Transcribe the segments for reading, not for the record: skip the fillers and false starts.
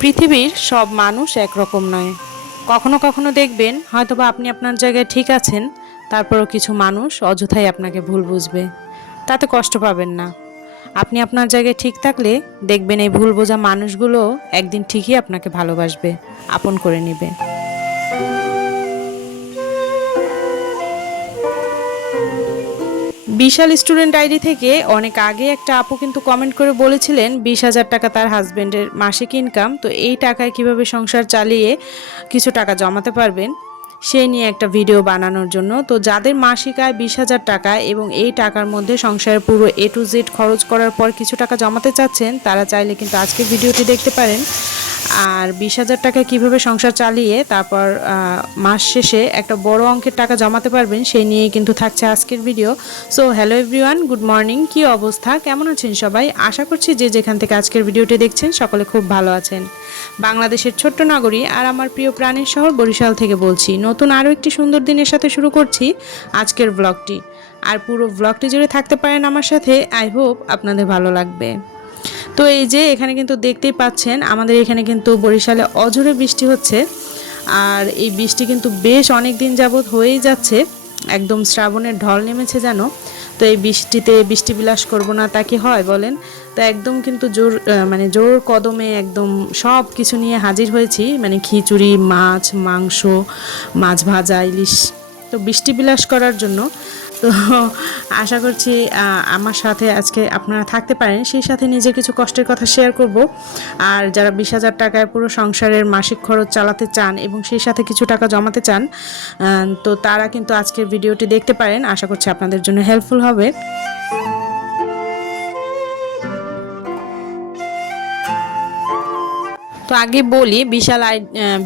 পৃথিবীর সব মানুষ একরকম নয়। কখনো কখনো দেখবেন হয়তোবা আপনি আপনার জায়গায় ঠিক আছেন, তারপরও কিছু মানুষ অযথাই আপনাকে ভুল বুঝবে। তাতে কষ্ট পাবেন না। আপনি আপনার জায়গায় ঠিক থাকলে দেখবেন এই ভুল বোঝা মানুষগুলো একদিন ঠিকই আপনাকে ভালোবাসবে, আপন করে নেবে। বিশাল স্টুডেন্ট আইডি থেকে অনেক আগে একটা আপু কিন্তু কমেন্ট করে বলেছিলেন 20,000 টাকা তার হাজব্যান্ডের মাসিক ইনকাম, তো এই টাকায় কিভাবে সংসার চালিয়ে কিছু টাকা জমাতে পারবেন সেই নিয়ে একটা ভিডিও বানানোর জন্য। তো যাদের মাসিক আয় 20,000 টাকা এবং এই টাকার মধ্যে সংসারের পুরো A to Z খরচ করার পর কিছু টাকা জমাতে চাচ্ছেন, তারা চাইলে কিন্তু আজকের ভিডিওটি দেখতে পারেন। আর 20,000 টাকা কীভাবে সংসার চালিয়ে তারপর মাস শেষে একটা বড় অঙ্কের টাকা জমাতে পারবেন সেই নিয়েই কিন্তু থাকছে আজকের video. So hello everyone, good morning. কী অবস্থা, কেমন আছেন সবাই? আশা করছি যে যেখান থেকে আজকের ভিডিওটি দেখছেন সকলে খুব ভালো আছেন। বাংলাদেশের ছোট্ট নগরী আর আমার প্রিয় প্রাণের শহর বরিশাল থেকে বলছি। নতুন আরও একটি সুন্দর দিনের সাথে শুরু করছি আজকের ব্লগটি। আর পুরো ব্লগটি জুড়ে থাকতে পারেন আমার সাথে। আই হোপ আপনাদের ভালো লাগবে। তো এই যে এখানে কিন্তু দেখতেই পাচ্ছেন আমাদের এখানে কিন্তু বরিশালে অঝোরে বৃষ্টি হচ্ছে। আর এই বৃষ্টি কিন্তু বেশ অনেক দিন যাবৎ হয়েই যাচ্ছে, একদম শ্রাবণের ঢল নেমেছে যেন। তো এই বৃষ্টিতে বৃষ্টি বিলাস করব না তা কি হয় বলেন? তো একদম কিন্তু জোর কদমে একদম সব কিছু নিয়ে হাজির হয়েছি, মানে খিচুড়ি, মাছ, মাংস, মাছ ভাজা, ইলিশ, তো বৃষ্টি বিলাস করার জন্য। তো আশা করছি আমার সাথে আজকে আপনারা থাকতে পারেন, সেই সাথে নিজের কিছু কষ্টের কথা শেয়ার করব। আর যারা 20,000 টাকায় পুরো সংসারের মাসিক খরচ চালাতে চান এবং সেই সাথে কিছু টাকা জমাতে চান, তো তারা কিন্তু আজকের ভিডিওটি দেখতে পারেন। আশা করছি আপনাদের জন্য হেল্পফুল হবে। তো আগে বলি,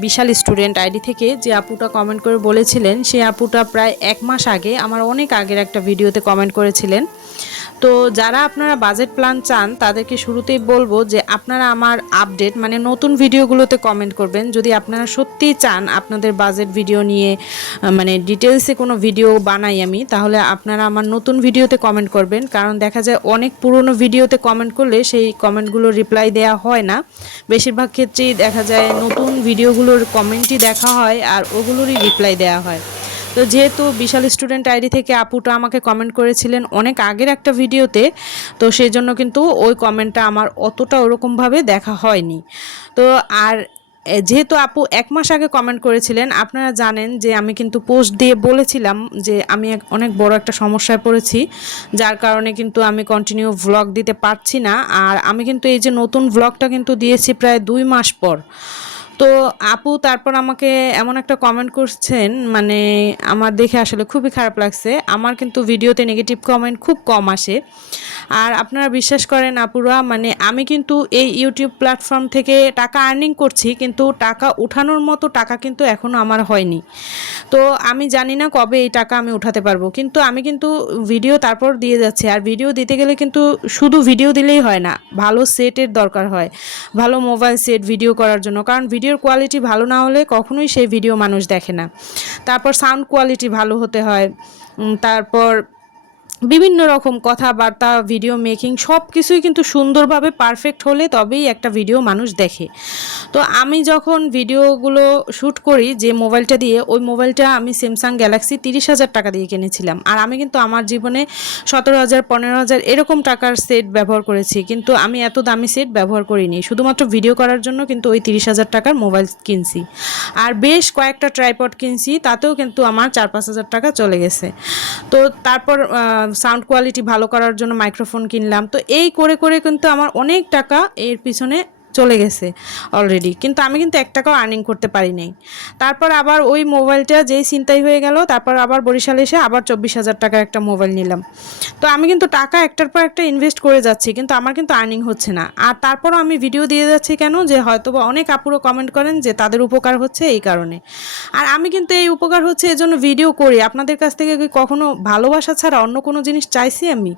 বিশাল স্টুডেন্ট আইডি থেকে যে আপুটা কমেন্ট করে বলেছিলেন, সেই আপুটা প্রায় 1 মাস আগে আমার অনেক আগের একটা ভিডিওতে কমেন্ট করেছিলেন। তো যারা আপনারা বাজেট প্ল্যান চান তাদেরকে শুরুতেই বলবো যে আপনারা আমার আপডেট মানে নতুন ভিডিওগুলোতে কমেন্ট করবেন। যদি আপনারা সত্যিই চান আপনাদের বাজেট ভিডিও নিয়ে মানে ডিটেলসে কোনো ভিডিও বানাই আমি, তাহলে আপনারা আমার নতুন ভিডিওতে কমেন্ট করবেন। কারণ দেখা যায় অনেক পুরনো ভিডিওতে কমেন্ট করলে সেই কমেন্টগুলো রিপ্লাই দেওয়া হয় না। বেশিরভাগ ক্ষেত্রেই দেখা যায় নতুন ভিডিওগুলোর কমেন্টই দেখা হয় আর ওগুলোরই রিপ্লাই দেওয়া হয়। তো যেহেতু বিশাল স্টুডেন্ট আইডি থেকে আপুটা আমাকে কমেন্ট করেছিলেন অনেক আগের একটা ভিডিওতে, তো সেই জন্য কিন্তু ওই কমেন্টটা আমার অতটা ওরকমভাবে দেখা হয়নি। তো আর যেহেতু আপু 1 মাস আগে কমেন্ট করেছিলেন, আপনারা জানেন যে আমি কিন্তু পোস্ট দিয়ে বলেছিলাম যে আমি অনেক বড় একটা সমস্যায় পড়েছি, যার কারণে কিন্তু আমি কন্টিনিউ ভ্লগ দিতে পারছি না। আর আমি কিন্তু এই যে নতুন ভ্লগটা কিন্তু দিয়েছি প্রায় 2 মাস পর। তো আপু তারপর আমাকে এমন একটা কমেন্ট করছেন, মানে আমার দেখে আসলে খুবই খারাপ লাগছে। আমার কিন্তু ভিডিওতে নেগেটিভ কমেন্ট খুব কম আসে। আর আপনারা বিশ্বাস করেন আপুরা, মানে আমি কিন্তু এই ইউটিউব প্ল্যাটফর্ম থেকে টাকা আর্নিং করছি, কিন্তু টাকা উঠানোর মতো টাকা কিন্তু এখনও আমার হয়নি। তো আমি জানি না কবে এই টাকা আমি উঠাতে পারবো, কিন্তু আমি কিন্তু ভিডিও তারপর দিয়ে যাচ্ছি। আর ভিডিও দিতে গেলে কিন্তু শুধু ভিডিও দিলেই হয় না, ভালো সেটের দরকার হয়, ভালো মোবাইল সেট ভিডিও করার জন্য। কারণ ভিডিওর কোয়ালিটি ভালো না হলে কখনোই সেই ভিডিও মানুষ দেখে না। তারপর সাউন্ড কোয়ালিটি ভালো হতে হয়, তারপর বিভিন্ন রকম কথাবার্তা, ভিডিও মেকিং সব কিছুই কিন্তু সুন্দরভাবে পারফেক্ট হলে তবেই একটা ভিডিও মানুষ দেখে। তো আমি যখন ভিডিওগুলো শ্যুট করি যে মোবাইলটা দিয়ে, ওই মোবাইলটা আমি স্যামসাং গ্যালাক্সি 30,000 টাকা দিয়ে কিনেছিলাম। আর আমি কিন্তু আমার জীবনে 17,000 15,000 এরকম টাকার সেট ব্যবহার করেছি, কিন্তু আমি এত দামি সেট ব্যবহার করিনি। শুধুমাত্র ভিডিও করার জন্য কিন্তু ওই 30,000 টাকার মোবাইল কিনছি। আর বেশ কয়েকটা ট্রাইপড কিনছি, তাতেও কিন্তু আমার 4-5,000 টাকা চলে গেছে। তো তারপর সাউন্ড কোয়ালিটি ভালো করার জন্য মাইক্রোফোন কিনলাম। তো এই করে করে কিন্তু আমার অনেক টাকা এর পিছনে চলে গেছে অলরেডি, কিন্তু আমি কিন্তু 1 টাকাও আর্নিং করতে পারি নাই। তারপর আবার ওই মোবাইলটা যেই ছিনতাই হয়ে গেল, তারপর আবার বরিশালে এসে আবার 24,000 টাকার একটা মোবাইল নিলাম। তো আমি কিন্তু টাকা একটার পর একটা ইনভেস্ট করে যাচ্ছি, কিন্তু আমার কিন্তু আর্নিং হচ্ছে না। আর তারপরও আমি ভিডিও দিয়ে যাচ্ছি কেন, যে হয়তো বা অনেক আপুরো কমেন্ট করেন যে তাদের উপকার হচ্ছে এই কারণে। আর আমি কিন্তু এই উপকার হচ্ছে এজন্য ভিডিও করি। আপনাদের কাছ থেকে কি কখনো ভালোবাসা ছাড়া অন্য কোনো জিনিস চাইছি আমি?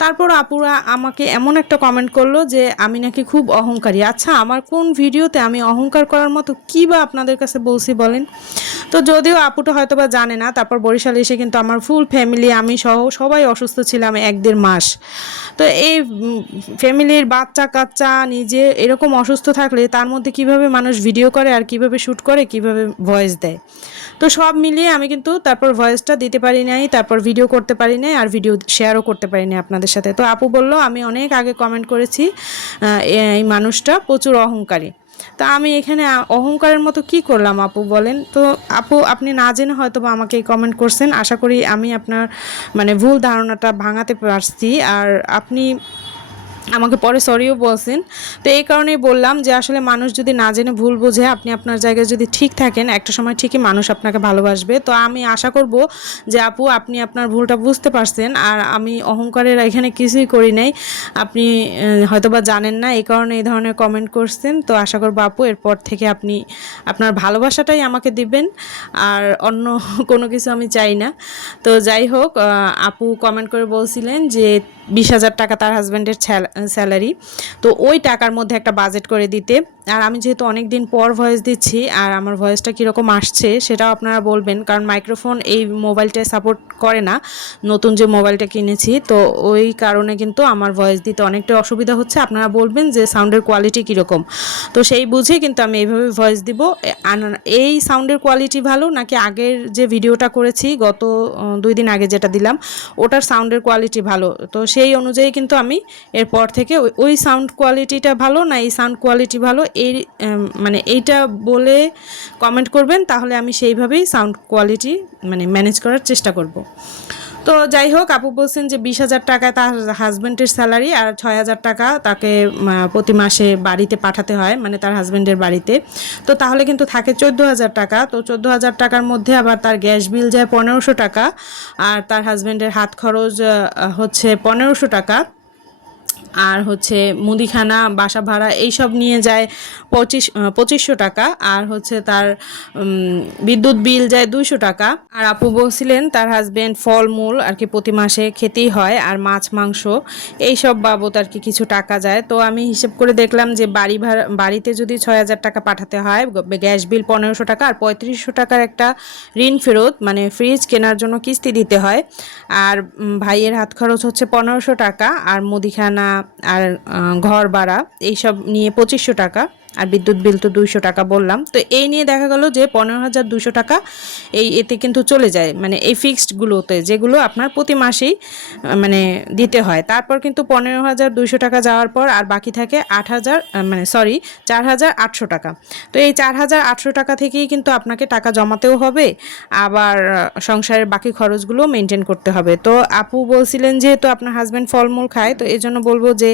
তারপর আপুরা আমাকে এমন একটা কমেন্ট করলো যে আমি নাকি খুব অহংকারী। আচ্ছা আমার কোন ভিডিওতে আমি অহংকার করার মতো কী বা আপনাদের কাছে বলছি বলেন। তো যদিও আপুটা হয়তো বা জানে না, তারপর বরিশালে এসে কিন্তু আমার ফুল ফ্যামিলি আমি সহ সবাই অসুস্থ ছিলাম 1-1.5 মাস। তো এই ফ্যামিলির বাচ্চা কাচ্চা নিজে এরকম অসুস্থ থাকলে তার মধ্যে কিভাবে মানুষ ভিডিও করে আর কিভাবে শ্যুট করে কিভাবে ভয়েস দেয়। তো সব মিলিয়ে আমি কিন্তু তারপর ভয়েসটা দিতে পারি নাই, তারপর ভিডিও করতে পারি নাই, আর ভিডিও শেয়ারও করতে পারি নাই আপনাদের সাথে। তো আপু বলল আমি অনেক আগে কমেন্ট করেছি এই মানুষটা প্রচুর অহংকারী। তা আমি এখানে অহংকারের মতো কি করলাম আপু বলেন তো। আপু আপনি না জেনে হয়তো বা আমাকে কমেন্ট করছেন, আশা করি আমি আপনার মানে ভুল ধারণাটা ভাঙাতে পারছি, আর আপনি আমাকে পরে সরিও বলছেন। তো এই কারণেই বললাম যে আসলে মানুষ যদি না জেনে ভুল বোঝে, আপনি আপনার জায়গায় যদি ঠিক থাকেন একটা সময় ঠিকই মানুষ আপনাকে ভালোবাসবে। তো আমি আশা করব যে আপু আপনি আপনার ভুলটা বুঝতে পারছেন, আর আমি অহংকারের এখানে কিছুই করি নাই। আপনি হয়তোবা জানেন না, এই কারণে এই ধরনের কমেন্ট করছেন। তো আশা করব আপু এরপর থেকে আপনি আপনার ভালোবাসাটাই আমাকে দিবেন, আর অন্য কোনো কিছু আমি চাই না। তো যাই হোক, আপু কমেন্ট করে বলছিলেন যে 20,000 টাকা তার হাজব্যান্ডের স্যালারি, তো ওই টাকার মধ্যে একটা বাজেট করে দিতে। আর আমি যেহেতু অনেক দিন পর ভয়েস দিচ্ছি, আর আমার ভয়েসটা কীরকম আসছে সেটাও আপনারা বলবেন, কারণ মাইক্রোফোন এই মোবাইলটায় সাপোর্ট করে না, নতুন যে মোবাইলটা কিনেছি। তো ওই কারণে কিন্তু আমার ভয়েস দিতে অনেকটা অসুবিধা হচ্ছে। আপনারা বলবেন যে সাউন্ডের কোয়ালিটি কীরকম, তো সেই বুঝে কিন্তু আমি এইভাবে ভয়েস দিব। এই সাউন্ডের কোয়ালিটি ভালো নাকি আগের যে ভিডিওটা করেছি গত 2 দিন আগে যেটা দিলাম ওটার সাউন্ডের কোয়ালিটি ভালো, তো সেই অনুযায়ী কিন্তু আমি এরপর থেকে ওই সাউন্ড কোয়ালিটিটা ভালো না এই সাউন্ড কোয়ালিটি ভালো এই মানে এইটা বলে কমেন্ট করবেন, তাহলে আমি সেইভাবেই সাউন্ড কোয়ালিটি মানে ম্যানেজ করার চেষ্টা করব। তো যাই হোক, আপু বলছেন যে 20,000 টাকা তার হাজব্যান্ডের স্যালারি, আর 6,000 টাকা তাকে প্রতি মাসে বাড়িতে পাঠাতে হয়, মানে তার হাজব্যান্ডের বাড়িতে। তো তাহলে কিন্তু থাকে 14,000 টাকা। তো 14,000 টাকার মধ্যে আবার তার গ্যাস বিল যায় 1,500 টাকা, আর তার হাজব্যান্ডের হাত খরচ হচ্ছে 1,500 টাকা, আর হচ্ছে মুদিখানা বাসা ভাড়া এইসব নিয়ে যায় 2,500 টাকা, আর হচ্ছে তার বিদ্যুৎ বিল যায় 200 টাকা। আর আপু বলছিলেন তার হাজব্যান্ড ফলমূল আর কি প্রতি মাসে খেতেই হয়, আর মাছ মাংস এইসব বাবদ আর কি কিছু টাকা যায়। তো আমি হিসেব করে দেখলাম যে বাড়িতে যদি 6,000 টাকা পাঠাতে হয়, গ্যাস বিল 1,500 টাকা, আর 3,500 টাকার একটা ঋণ ফেরত মানে ফ্রিজ কেনার জন্য কিস্তি দিতে হয়, আর ভাইয়ের হাত খরচ হচ্ছে 1,500 টাকা, আর মুদিখানা আর ঘর ভাড়া এইসব নিয়ে 2,500 টাকা, আর বিদ্যুৎ বিল তো 200 টাকা বললাম। তো এই নিয়ে দেখা গেল যে 15,200 টাকা এতে কিন্তু চলে যায়, মানে এই ফিক্সডগুলোতে যেগুলো আপনার প্রতি মাসেই মানে দিতে হয়। তারপর কিন্তু 15,200 টাকা যাওয়ার পর আর বাকি থাকে 4,800 টাকা। তো এই 4,800 টাকা থেকেই কিন্তু আপনাকে টাকা জমাতেও হবে, আবার সংসারের বাকি খরচগুলো মেনটেন করতে হবে। তো আপু বলছিলেন যেহেতু আপনার হাজব্যান্ড ফলমূল খায়, তো এই জন্য বলবো যে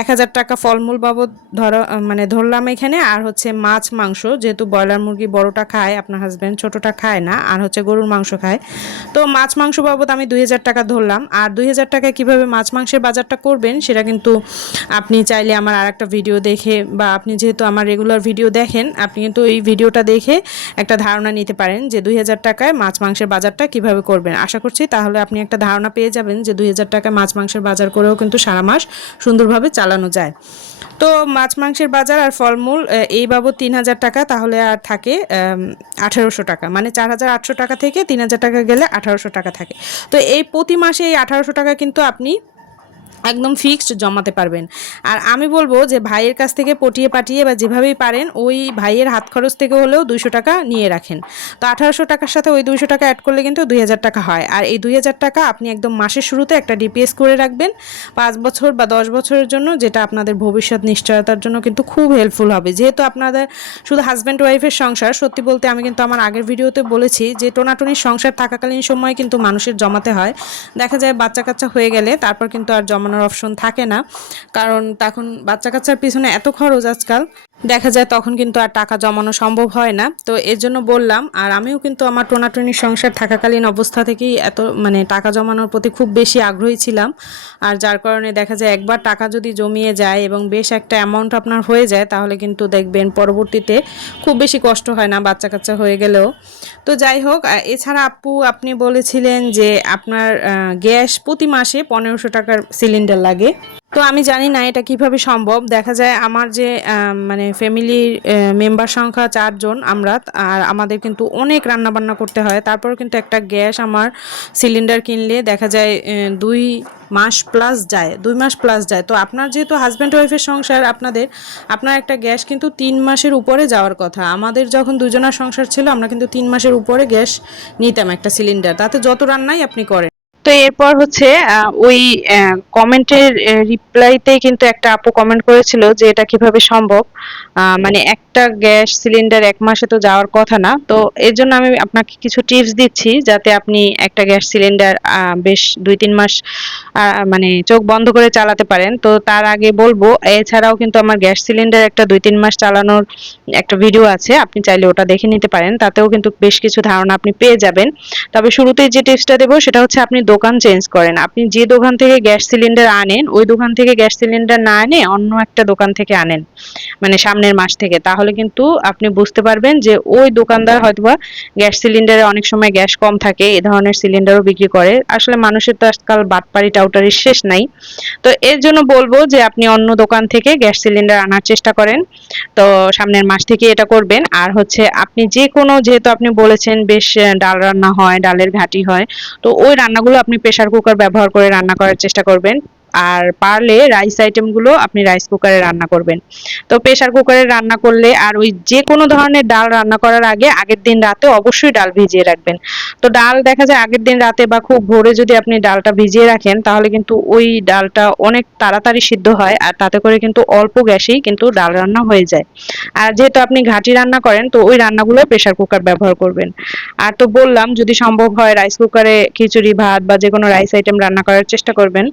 1,000 টাকা ফলমূল বাবদ ধরলাম এখানে, আর হচ্ছে মাছ মাংস যেহেতু ব্রয়লার মুরগি বড়টা খায় আপনার হাজব্যান্ড, ছোটটা খায় না, আর হচ্ছে গরুর মাংস খায়। তো মাছ মাংস বাবদ আমি 2,000 টাকা ধরলাম। আর 2,000 টাকায় কীভাবে মাছ মাংসের বাজারটা করবেন সেটা কিন্তু আপনি চাইলে আমার আর একটা ভিডিও দেখে, বা আপনি যেহেতু আমার রেগুলার ভিডিও দেখেন, আপনি কিন্তু এই ভিডিওটা দেখে একটা ধারণা নিতে পারেন যে 2,000 টাকায় মাছ মাংসের বাজারটা কিভাবে করবেন। আশা করছি তাহলে আপনি একটা ধারণা পেয়ে যাবেন যে 2,000 টাকায় মাছ মাংসের বাজার করেও কিন্তু সারা মাস সুন্দরভাবে চালানো যায়। তো মাছ মাংসের বাজার আর ফলমূল এই বাবদ 3,000 টাকা, তাহলে আর থাকে 1,800 টাকা, মানে 4,800 টাকা থেকে 3,000 টাকা গেলে 1,800 টাকা থাকে। তো এই প্রতি মাসে এই 1,800 টাকা কিন্তু আপনি একদম ফিক্সড জমাতে পারবেন। আর আমি বলবো যে ভাইয়ের কাছ থেকে পটিয়ে পাঠিয়ে বা যেভাবেই পারেন ওই ভাইয়ের হাত খরচ থেকে হলেও 200 টাকা নিয়ে রাখেন। তো 1,800 টাকার সাথে ওই 200 টাকা অ্যাড করলে কিন্তু 2,000 টাকা হয়। আর এই 2,000 টাকা আপনি একদম মাসের শুরুতে একটা ডিপিএস করে রাখবেন 5 বছর বা 10 বছরের জন্য, যেটা আপনাদের ভবিষ্যৎ নিশ্চয়তার জন্য কিন্তু খুব হেল্পফুল হবে। যেহেতু আপনাদের শুধু হাজব্যান্ড ওয়াইফের সংসার, সত্যি বলতে আমি কিন্তু আমার আগের ভিডিওতে বলেছি যে টোনাটুনির সংসার থাকাকালীন সময় কিন্তু মানুষের জমাতে হয়। দেখা যায় বাচ্চা কাচ্চা হয়ে গেলে তারপর কিন্তু আর জমানোর অপশন থাকে না, কারণ তখন বাচ্চা কাচ্চার পিছনে এত খরচ আজকাল, দেখা যায় তখন কিন্তু আর টাকা জমানো সম্ভব হয় না। তো এর জন্য বললাম। আর আমিও কিন্তু আমার টোনাটুনির সংসার থাকাকালীন অবস্থা থেকেই এত মানে টাকা জমানোর প্রতি খুব বেশি আগ্রহী ছিলাম, আর যার কারণে দেখা যায় একবার টাকা যদি জমিয়ে যায় এবং বেশ একটা অ্যামাউন্ট আপনার হয়ে যায়, তাহলে কিন্তু দেখবেন পরবর্তীতে খুব বেশি কষ্ট হয় না বাচ্চা কাচ্চা হয়ে গেলেও। তো যাই হোক, এছাড়া আপনি বলেছিলেন যে আপনার গ্যাস প্রতি মাসে 1,500 টাকার সিলিন্ডার লাগে। তো আমি জানি না এটা কিভাবে সম্ভব। দেখা যায় আমার যে মানে ফ্যামিলির মেম্বার সংখ্যা 4 জন আমরা, আর আমাদের কিন্তু অনেক রান্না বান্না করতে হয়। তারপর কিন্তু একটা গ্যাস আমার সিলিন্ডার কিনলে দেখা যায় 2 মাস প্লাস যায়, 2 মাস প্লাস যায়। তো আপনার যেহেতু হাজব্যান্ড ওয়াইফের সংসার, আপনার একটা গ্যাস কিন্তু 3 মাসের উপরে যাওয়ার কথা। আমাদের যখন দুজনের সংসার ছিল আমরা কিন্তু 3 মাসের উপরে গ্যাস নিতাম একটা সিলিন্ডার, তাতে যত রান্নাই আপনি করেন। তো এরপর হচ্ছে ওই কমেন্টের রিপ্লাইতেই কিন্তু একটা আপু কমেন্ট করেছিল যে এটা কিভাবে সম্ভব, মানে একটা গ্যাস সিলিন্ডার 1 মাসে তো যাওয়ার কথা না। তো এর জন্য আমি আপনাকে কিছু টিপস দিচ্ছি যাতে আপনি একটা গ্যাস সিলিন্ডার বেশ 2-3 মাস মানে চোখ বন্ধ করে চালাতে পারেন। তো তার আগে বলবো, এছাড়াও কিন্তু আমার গ্যাস সিলিন্ডার একটা 2-3 মাস চালানোর একটা ভিডিও আছে, আপনি চাইলে ওটা দেখে নিতে পারেন। তাতেও কিন্তু বেশ কিছু ধারণা আপনি পেয়ে যাবেন। তবে শুরুতেই যে টিপসটা দেবো সেটা হচ্ছে আপনি দোকান চেঞ্জ করেন। আপনি যে দোকান থেকে গ্যাস সিলিন্ডার আনেন ওই দোকান থেকে গ্যাস সিলিন্ডার না এনে অন্য একটা দোকান থেকে আনেন, মানে সামনের মাস থেকে। তাহলে কিন্তু আপনি বুঝতে পারবেন যে ওই দোকানদার হয়তোবা গ্যাস সিলিন্ডারে অনেক সময় গ্যাস কম থাকে, এ ধরনের সিলিন্ডারও বিক্রি করে। আসলে মানুষের তো আজকাল বাটপারি টাউটারির শেষ নাই। তো এর জন্য বলবো যে আপনি অন্য দোকান থেকে গ্যাস সিলিন্ডার আনার চেষ্টা করেন। তো সামনের মাস থেকে এটা করবেন। আর হচ্ছে আপনি যে কোনো, যেহেতু আপনি বলেছেন বেশ ডাল রান্না হয়, ডালের ঘাঁটি হয়, তো ওই রান্নাগুলো আপনি প্রেসার কুকার ব্যবহার করে রান্না করার চেষ্টা করবেন। আর পারলে রাইস আইটেমগুলো আপনি রাইস কুকারে রান্না করবেন। তো প্রেসার কুকারে রান্না করলে আর ওই যে কোনো ধরনের ডাল রান্না করার আগে আগের দিন রাতে অবশ্যই ডাল ভিজিয়ে রাখবেন। তো ডাল দেখা যায় আগের দিন রাতে বা খুব ভোরে যদি আপনি ডালটা ভিজিয়ে রাখেন তাহলে কিন্তু ওই ডালটা অনেক তাড়াতাড়ি সিদ্ধ হয়, আর তাতে করে কিন্তু অল্প গ্যাসেই কিন্তু ডাল রান্না হয়ে যায়। আর যেহেতু আপনি ঘাঁটি রান্না করেন তো ওই রান্নাগুলো প্রেসার কুকার ব্যবহার করবেন। আর তো বললাম যদি সম্ভব হয় রাইস কুকারে খিচুড়ি ভাত বা যে কোনো রাইস আইটেম রান্না করার চেষ্টা করবেন।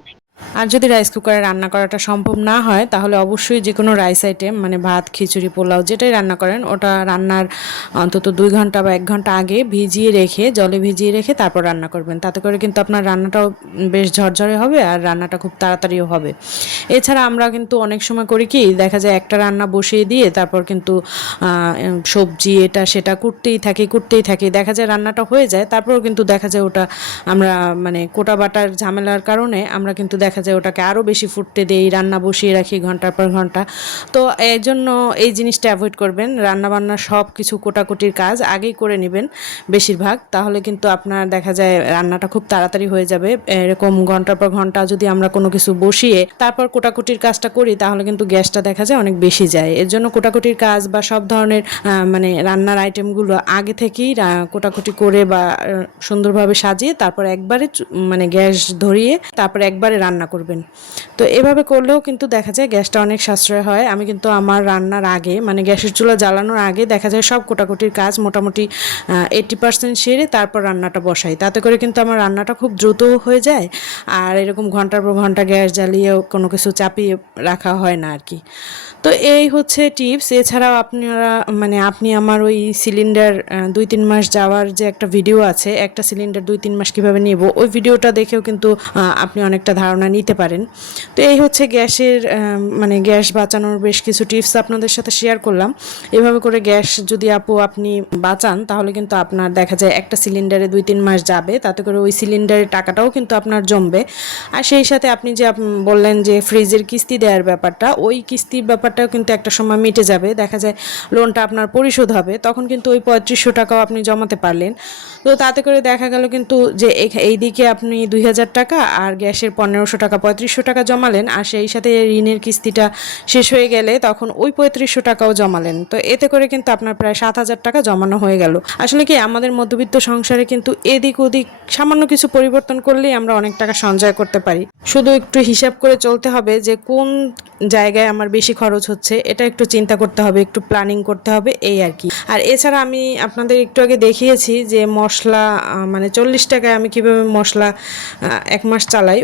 আর যদি রাইস কুকারে রান্না করাটা সম্ভব না হয় তাহলে অবশ্যই যে কোনো রাইস আইটেম, মানে ভাত, খিচুড়ি, পোলাও যেটাই রান্না করেন ওটা রান্নার অন্তত 2 ঘন্টা বা 1 ঘন্টা আগে ভিজিয়ে রেখে, জলে ভিজিয়ে রেখে তারপর রান্না করবেন। তাতে করে কিন্তু আপনার রান্নাটাও বেশ ঝরঝরে হবে আর রান্নাটা খুব তাড়াতাড়িও হবে। এছাড়া আমরা কিন্তু অনেক সময় করি কি, দেখা যায় একটা রান্না বসিয়ে দিয়ে তারপর কিন্তু সবজি এটা সেটা করতেই থাকি, দেখা যায় রান্নাটা হয়ে যায়, তারপরেও কিন্তু দেখা যায় ওটা আমরা মানে কোটা বাটার ঝামেলার কারণে আমরা কিন্তু দেখা যায় ওটাকে আরও বেশি ফুটতে দেই, রান্না বসিয়ে রাখি ঘন্টার পর ঘন্টা। তো এই জন্য এই জিনিসটা অ্যাভয়েড করবেন। রান্নাবান্নার সব কিছু কোটাকুটির কাজ আগেই করে নেবেন বেশিরভাগ, তাহলে কিন্তু আপনার দেখা যায় রান্নাটা খুব তাড়াতাড়ি হয়ে যাবে। এরকম ঘন্টার পর ঘন্টা যদি আমরা কোনো কিছু বসিয়ে তারপর কোটাকুটির কাজটা করি তাহলে কিন্তু গ্যাসটা দেখা যায় অনেক বেশি যায়। এর জন্য কোটাকুটির কাজ বা সব ধরনের মানে রান্নার আইটেমগুলো আগে থেকেই কোটাকুটি করে বা সুন্দরভাবে সাজিয়ে তারপর একবারে মানে গ্যাস ধরিয়ে তারপর একবারে রান্না করবেন। তো এভাবে করলেও কিন্তু দেখা যায় গ্যাসটা অনেক সাশ্রয় হয়। আমি কিন্তু আমার রান্নার আগে, মানে গ্যাসের চুলা জ্বালানোর আগে দেখা যায় সব কোটাকুটির কাজ মোটামুটি 80% সেরে তারপর রান্নাটা বসাই। তাতে করে কিন্তু আমার রান্নাটা খুব দ্রুত হয়ে যায় আর এরকম ঘন্টার পর ঘন্টা গ্যাস জ্বালিয়েও কোনো কিছু চাপিয়ে রাখা হয় না আর কি। তো এই হচ্ছে টিপস। এছাড়াও আপনারা মানে আপনি আমার ওই সিলিন্ডার 2-3 মাস যাওয়ার যে একটা ভিডিও আছে, একটা সিলিন্ডার 2-3 মাস কীভাবে নেব, ওই ভিডিওটা দেখেও কিন্তু আপনি অনেকটা ধারণা নিতে পারেন। তো এই হচ্ছে গ্যাসের মানে গ্যাস বাঁচানোর বেশ কিছু টিপস আপনাদের সাথে শেয়ার করলাম। এভাবে করে গ্যাস যদি আপনি বাঁচান তাহলে কিন্তু আপনার দেখা যায় একটা সিলিন্ডারে 2-3 মাস যাবে, তাতে করে ওই সিলিন্ডারের টাকাটাও কিন্তু আপনার জমবে। আর সেই সাথে আপনি যে বললেন যে ফ্রিজের কিস্তি দেওয়ার ব্যাপারটা, ওই কিস্তির ব্যাপারটাও কিন্তু একটা সময় মিটে যাবে। দেখা যায় লোনটা আপনার পরিশোধ হবে, তখন কিন্তু ওই 3500 টাকাও আপনি জমাতে পারলেন। তো তাতে করে দেখা গেল কিন্তু যে এইদিকে আপনি 2000 টাকা আর গ্যাসের 1500 টাকা 3500 টাকা জমালেন, আর সেই সাথে ঋণের কিস্তিটা শেষ হয়ে গেলে তখন ওই 3500 টাকাও জমালেন। তো এতে করে কিন্তু আপনার প্রায় 7000 টাকা জমানো হয়ে গেল। আসলে কি আমাদের মধ্যবিত্ত সংসারে কিন্তু এদিক ওদিক সামান্য কিছু পরিবর্তন করলেই আমরা অনেক টাকা সঞ্চয় করতে পারি। শুধু একটু হিসাব করে চলতে হবে যে কোন জায়গায় আমার বেশি খরচ হচ্ছে, এটা একটু চিন্তা করতে হবে, একটু প্ল্যানিং করতে হবে, এই আর কি। আর এছাড়া আমি আপনাদের একটু আগে দেখিয়েছি যে মশলা মানে 40 টাকায় আমি কিভাবে মশলা 1 মাস চালাই।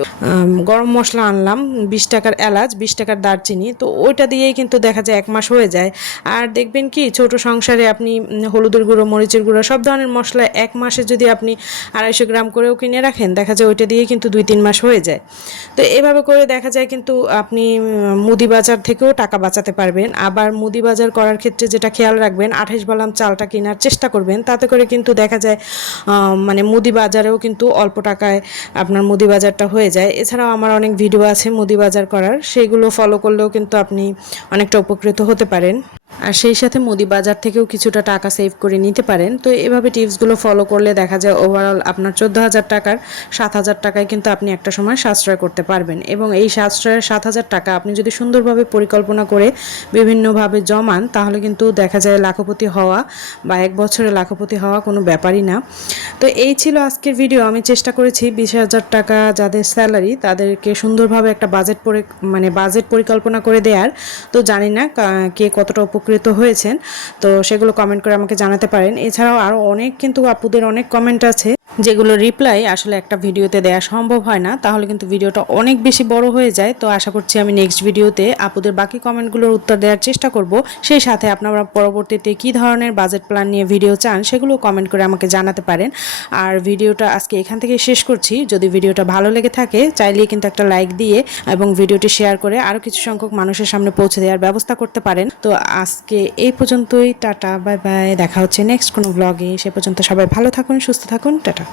গরম মশলা আনলাম 20 টাকার এলাচ, 20 টাকার দারচিনি, তো ওইটা দিয়েই কিন্তু দেখা যায় 1 মাস হয়ে যায়। আর দেখবেন কি ছোট সংসারে আপনি হলুদের গুঁড়ো, মরিচের গুঁড়ো, সব ধরনের মশলা 1 মাসে যদি আপনি 250 গ্রাম করেও কিনে রাখেন দেখা যায় ওইটা দিয়ে কিন্তু 2-3 মাস হয়ে যায়। তো এভাবে করে দেখা যায় কিন্তু আপনি মুদি বাজার থেকেও টাকা বাঁচাতে পারবেন। আবার মুদি বাজার করার ক্ষেত্রে যেটা খেয়াল রাখবেন, 28 বালাম চালটা কেনার চেষ্টা করবেন, তাতে করে কিন্তু দেখা যায় মানে মুদি বাজারেও কিন্তু অল্প টাকায় আপনার মুদি বাজারটা হয়ে যায়। এছাড়া এছাড়াও আমার অনেক ভিডিও আছে মুদি বাজার করার, সেগুলো ফলো করলেও কিন্তু আপনি অনেকটা উপকৃত হতে পারেন। আর সেই সাথে মুদি বাজার থেকেও কিছুটা টাকা সেভ করে নিতে পারেন। তো এভাবে টিপসগুলো ফলো করলে দেখা যায় ওভারঅল আপনার 14,000 টাকার 7,000 টাকায় কিন্তু আপনি একটা সময় সাশ্রয় করতে পারবেন। এবং এই সাশ্রয়ের 7,000 টাকা আপনি যদি সুন্দরভাবে পরিকল্পনা করে বিভিন্নভাবে জমান, তাহলে কিন্তু দেখা যায় লাখপতি হওয়া বা 1 বছরে লাখপতি হওয়া কোনো ব্যাপারই না। তো এই ছিল আজকের ভিডিও। আমি চেষ্টা করেছি 20,000 টাকা যাদের স্যালারি তাদেরকে সুন্দরভাবে একটা বাজেট পরিকল্পনা করে দেওয়ার। তো জানি না কে কতটা উপকৃত হয়েছেন, তো সেগুলো কমেন্ট করে আমাকে জানাতে পারেন। এছাড়াও আরও অনেক কিন্তু আপুদের অনেক কমেন্ট আছে যেগুলো রিপ্লাই আসলে একটা ভিডিওতে দেওয়া সম্ভব হয় না, তাহলে কিন্তু ভিডিওটা অনেক বেশি বড় হয়ে যায়। তো আশা করছি আমি নেক্সট ভিডিওতে আপুদের বাকি কমেন্টগুলোর উত্তর দেওয়ার চেষ্টা করব। সেই সাথে আপনারা পরবর্তীতে কী ধরনের বাজেট প্ল্যান নিয়ে ভিডিও চান সেগুলো কমেন্ট করে আমাকে জানাতে পারেন। আর ভিডিওটা আজকে এখান থেকে শেষ করছি। যদি ভিডিওটা ভালো লেগে থাকে চাইলেই কিন্তু একটা লাইক দিয়ে এবং ভিডিওটি শেয়ার করে আরও কিছু সংখ্যক মানুষের সামনে পৌঁছে দেওয়ার ব্যবস্থা করতে পারেন। তো আজকে এই পর্যন্তই, টাটা, বাই বাই। দেখা হচ্ছে নেক্সট কোনো ব্লগে। সে পর্যন্ত সবাই ভালো থাকুন, সুস্থ থাকুন, টাটা।